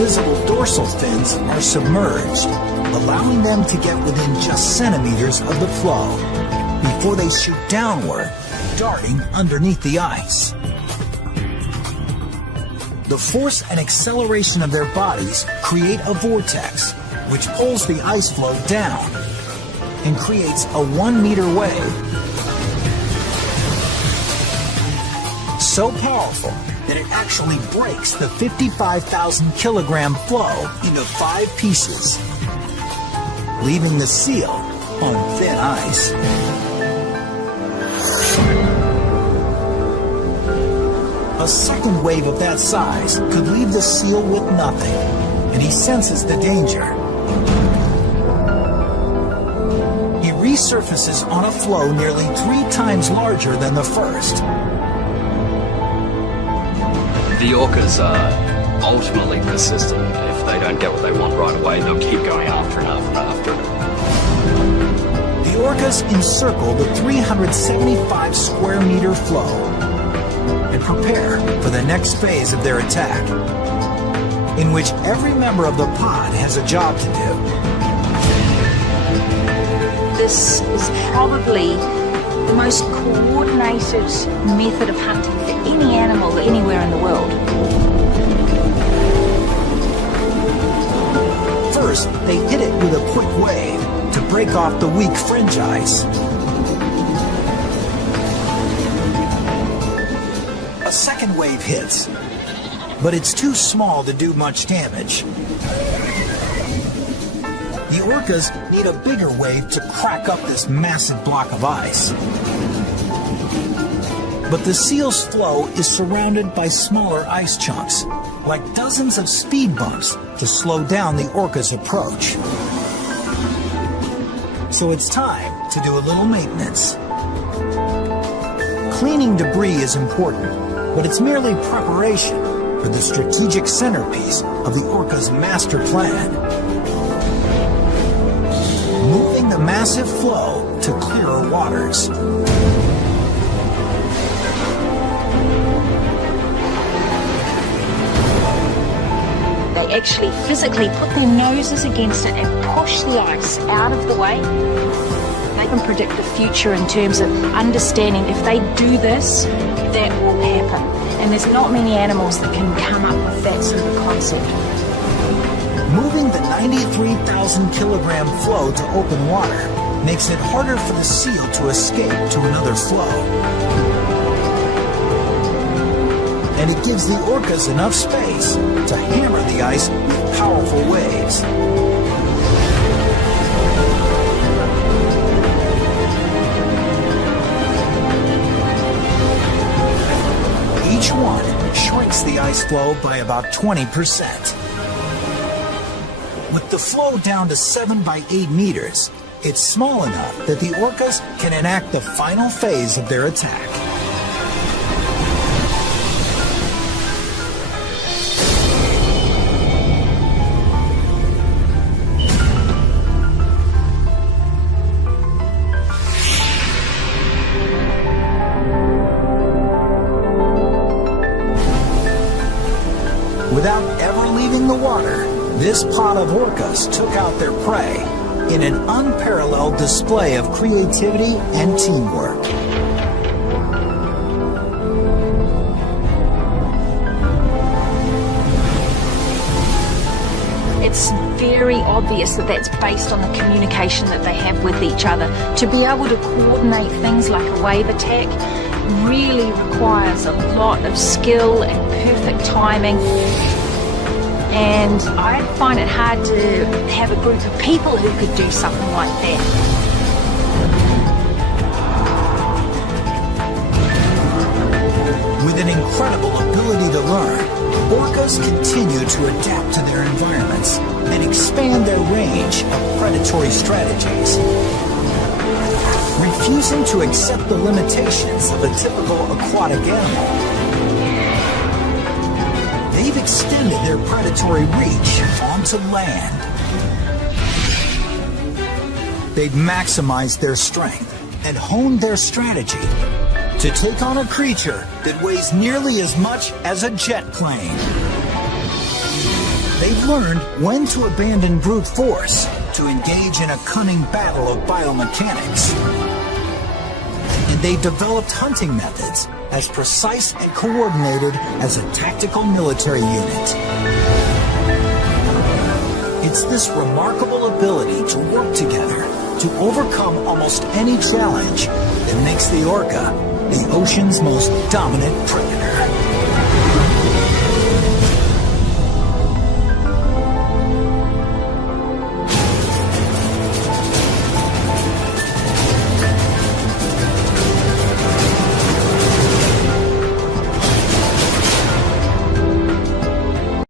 visible dorsal fins are submerged, allowing them to get within just centimeters of the flow before they shoot downward, darting underneath the ice. The force and acceleration of their bodies create a vortex, which pulls the ice floe down and creates a 1-meter wave. So powerful that it actually breaks the 55,000 kilogram floe into 5 pieces, leaving the seal on thin ice. A second wave of that size could leave the seal with nothing, and he senses the danger. He resurfaces on a floe nearly 3 times larger than the first. The orcas are ultimately persistent. If they don't get what they want right away, they'll keep going after and after and after it. The orcas encircle the 375 square meter floe and prepare for the next phase of their attack, in which every member of the pod has a job to do. This is probably the most coordinated method of hunting for any animal anywhere in the world. First, they hit it with a quick wave to break off the weak fringe ice. A second wave hits, but it's too small to do much damage. The orcas need a bigger wave to crack up this massive block of ice. But the seal's floe is surrounded by smaller ice chunks, like dozens of speed bumps to slow down the orca's approach. So it's time to do a little maintenance. Cleaning debris is important, but it's merely preparation for the strategic centerpiece of the orca's master plan. Moving the massive floe to clearer waters. They actually physically put their noses against it and push the ice out of the way. They can predict the future in terms of understanding if they do this, that will happen. And there's not many animals that can come up with that sort of concept. Moving the 93,000 kilogram floe to open water makes it harder for the seal to escape to another floe. And it gives the orcas enough space to hammer the ice with powerful waves. Each one shrinks the ice floe by about 20%. With the floe down to 7 by 8 meters, it's small enough that the orcas can enact the final phase of their attack. Without ever leaving the water, this pod of orcas took out their prey in an unparalleled display of creativity and teamwork. It's very obvious that that's based on the communication that they have with each other. To be able to coordinate things like a wave attack really requires a lot of skill and perfect timing. And I find it hard to have a group of people who could do something like that. With an incredible ability to learn, orcas continue to adapt to their environments and expand their range of predatory strategies. Refusing to accept the limitations of a typical aquatic animal, they've extended their predatory reach onto land. They've maximized their strength and honed their strategy to take on a creature that weighs nearly as much as a jet plane. They've learned when to abandon brute force to engage in a cunning battle of biomechanics. And they developed hunting methods as precise and coordinated as a tactical military unit. It's this remarkable ability to work together to overcome almost any challenge that makes the orca the ocean's most dominant predator.